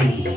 Yeah.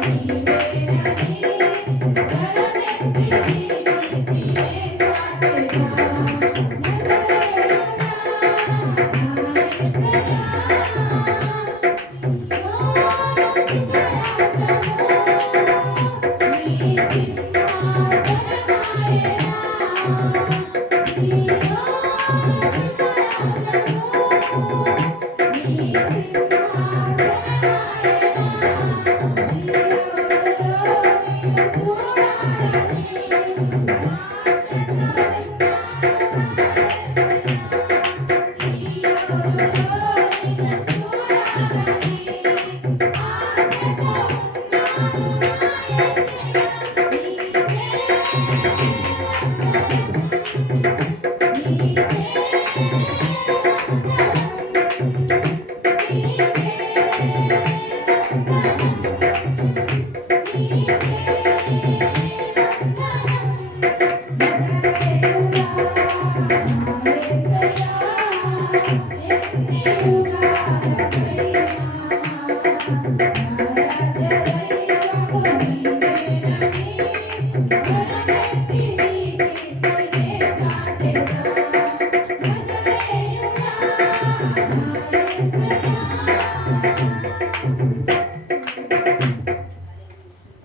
Yeah. Thank yeah. you.